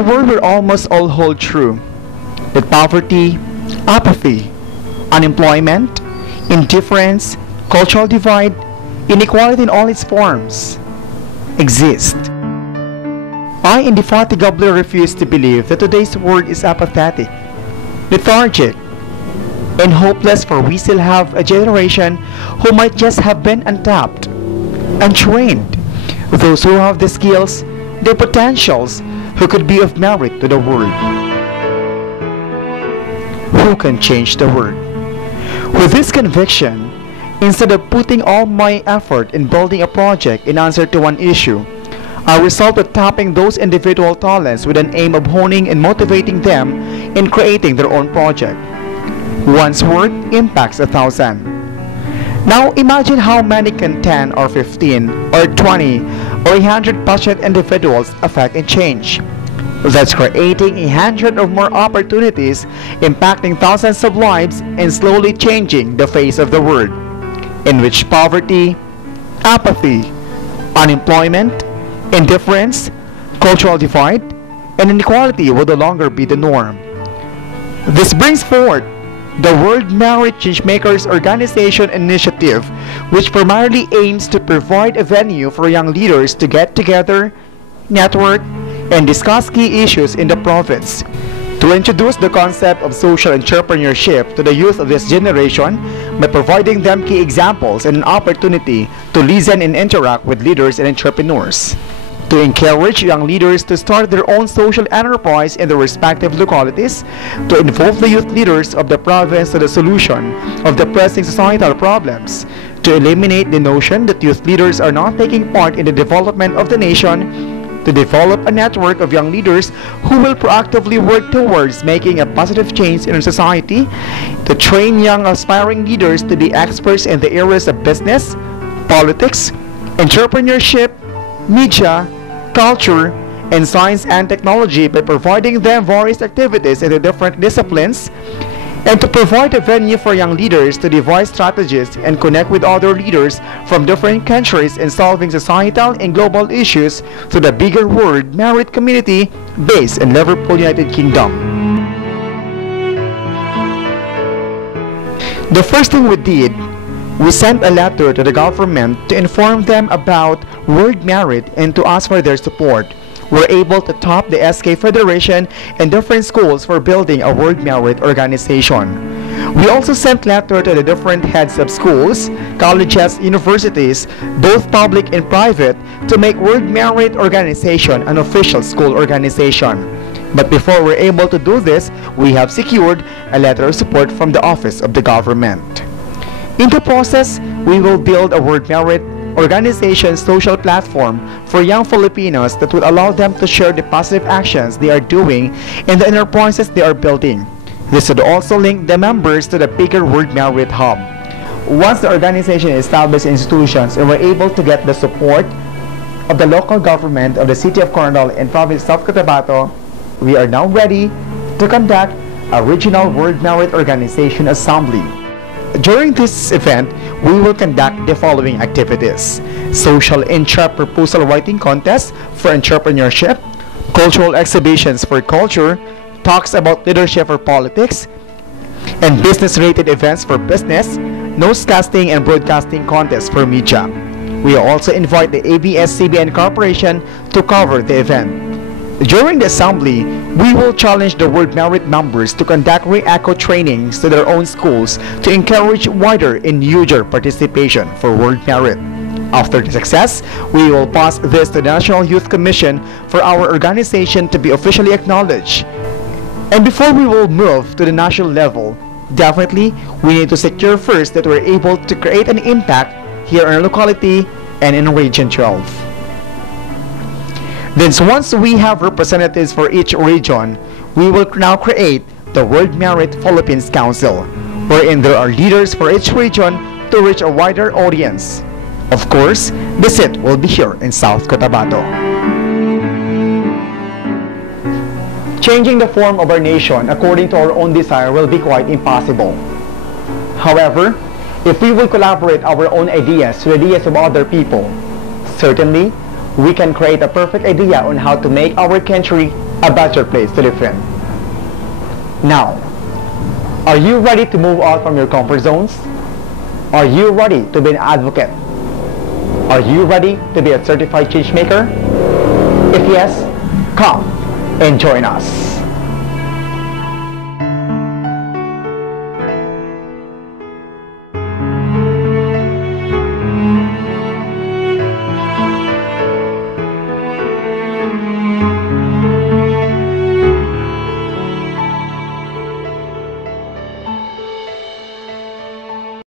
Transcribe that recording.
a world where almost all hold true that poverty, apathy, unemployment, indifference, cultural divide, inequality in all its forms exist. I indefatigably refuse to believe that today's world is apathetic, lethargic, and hopeless, for we still have a generation who might just have been untapped, untrained, those who have the skills, the potentials, who could be of merit to the world. Who can change the world? With this conviction, instead of putting all my effort in building a project in answer to one issue, I resolved to tapping those individual talents with an aim of honing and motivating them in creating their own project. One's word impacts 1,000. Now imagine how many can 10 or 15 or 20 or 100 passionate individuals affect and change. That's creating 100 or more opportunities, impacting thousands of lives, and slowly changing the face of the world, in which poverty, apathy, unemployment, indifference, cultural divide, and inequality will no longer be the norm. This brings forward the World Merit Changemakers Organization initiative, which primarily aims to provide a venue for young leaders to get together, network, and discuss key issues in the province. To introduce the concept of social entrepreneurship to the youth of this generation by providing them key examples and an opportunity to listen and interact with leaders and entrepreneurs. To encourage young leaders to start their own social enterprise in their respective localities, to involve the youth leaders of the province to the solution of the pressing societal problems, to eliminate the notion that youth leaders are not taking part in the development of the nation, to develop a network of young leaders who will proactively work towards making a positive change in our society, to train young aspiring leaders to be experts in the areas of business, politics, entrepreneurship, media, culture, and science and technology by providing them various activities in the different disciplines, and to provide a venue for young leaders to devise strategies and connect with other leaders from different countries in solving societal and global issues to the bigger world merit community based in Liverpool, United Kingdom. The first thing we did, we sent a letter to the government to inform them about World Merit and to ask for their support. We're able to top the SK Federation and different schools for building a World Merit organization. We also sent letters to the different heads of schools, colleges, universities, both public and private, to make World Merit organization an official school organization. But before we're able to do this, we have secured a letter of support from the Office of the Government. In the process, we will build a World Merit organization social platform for young Filipinos that will allow them to share the positive actions they are doing and the enterprises they are building. This would also link the members to the bigger World Merit Hub. Once the organization establishes institutions and we're able to get the support of the local government of the City of Coronadal and Province of South Cotabato, we are now ready to conduct a regional World Merit Organization Assembly. During this event, we will conduct the following activities: social proposal writing contest for entrepreneurship, cultural exhibitions for culture, talks about leadership for politics, and business-related events for business, newscasting and broadcasting contests for media. We also invite the ABS-CBN Corporation to cover the event. During the assembly, we will challenge the World Merit members to conduct re-echo trainings to their own schools to encourage wider and huger participation for World Merit. After the success, we will pass this to the National Youth Commission for our organization to be officially acknowledged. And before we will move to the national level, definitely we need to secure first that we're able to create an impact here in our locality and in Region 12. Then once we have representatives for each region, we will now create the World Merit Philippines Council, wherein there are leaders for each region to reach a wider audience. Of course, the seat will be here in South Cotabato. Changing the form of our nation according to our own desire will be quite impossible. However, if we will collaborate our own ideas to ideas of other people, certainly, we can create a perfect idea on how to make our country a better place to live in. Now, are you ready to move out from your comfort zones? Are you ready to be an advocate? Are you ready to be a certified change maker? If yes, come and join us.